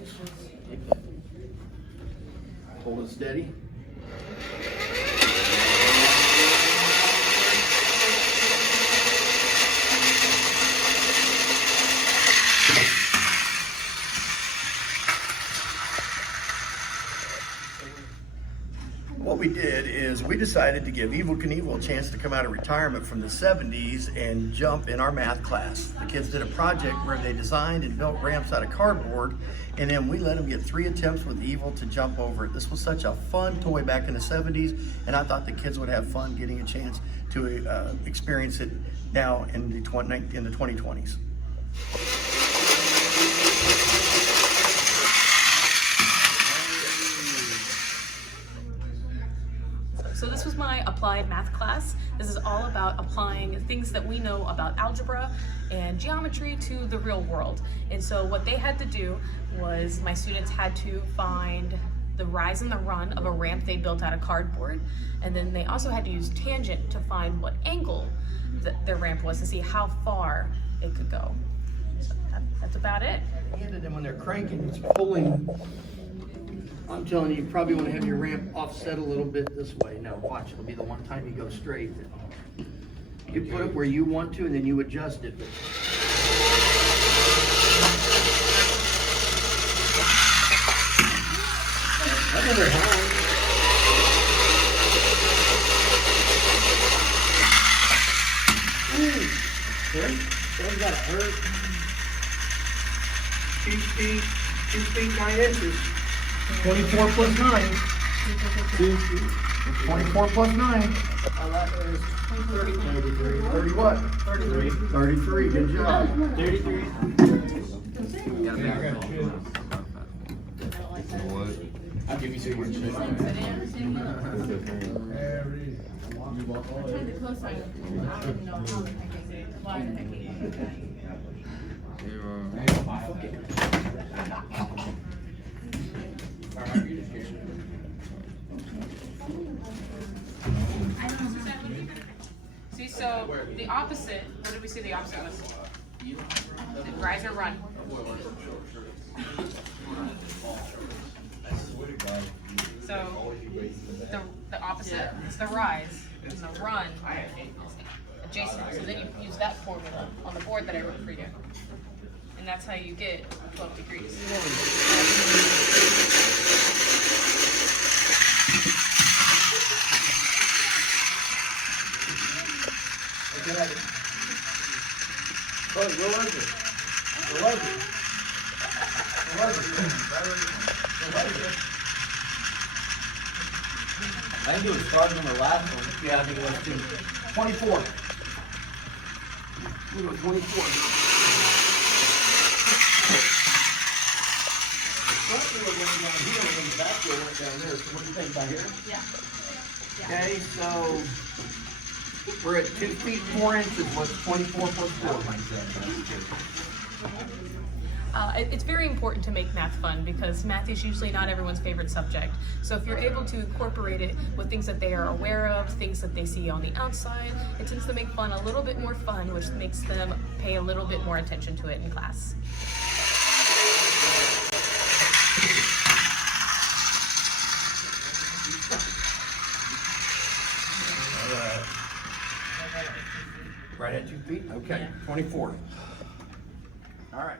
backwards. Hold it steady. What we did is we decided to give Evel Knievel a chance to come out of retirement from the 70s and jump in our math class. The kids did a project where they designed and built ramps out of cardboard, and then we let them get 3 attempts with Evel to jump over it. This was such a fun toy back in the 70s, and I thought the kids would have fun getting a chance to experience it now in the 2020s. So this was my applied math class. This is all about applying things that we know about algebra and geometry to the real world. And so what they had to do was my students had to find the rise and the run of a ramp they built out of cardboard. And then they also had to use tangent to find what angle their ramp was to see how far it could go. So that's about it. And then when they're cranking, it's pulling. I'm telling you, you probably want to have your ramp offset a little bit this way. Now watch, it'll be the one time you go straight. You put it where you want to, and then you adjust it. That's under hard. There, that got hurt. 2 feet 9 inches. 24 plus 9. 24 plus 9. That is 33. 30 what? 33. 33. Good job. 33. I'll give you 2 more chips. See, so the opposite, what did we say the opposite was? Rise or run. So the opposite is the rise, and the run is adjacent. So then you use that formula on the board that I wrote for you. And that's how you get 12 degrees. Where was it? Where was it? Where was it? I think it was starting on the last one. Yeah, I think it was too. 24. We go 24. Front wheel went down here, and then the back wheel went down there. So what do you think about here? Yeah. Okay, so we're at 2 feet 4 inches. What's 24 plus 4? It's very important to make math fun because math is usually not everyone's favorite subject. So if you're able to incorporate it with things that they are aware of, things that they see on the outside, it tends to make fun a little bit more fun, which makes them pay a little bit more attention to it in class. Right at 2 feet? Okay, 24. All right.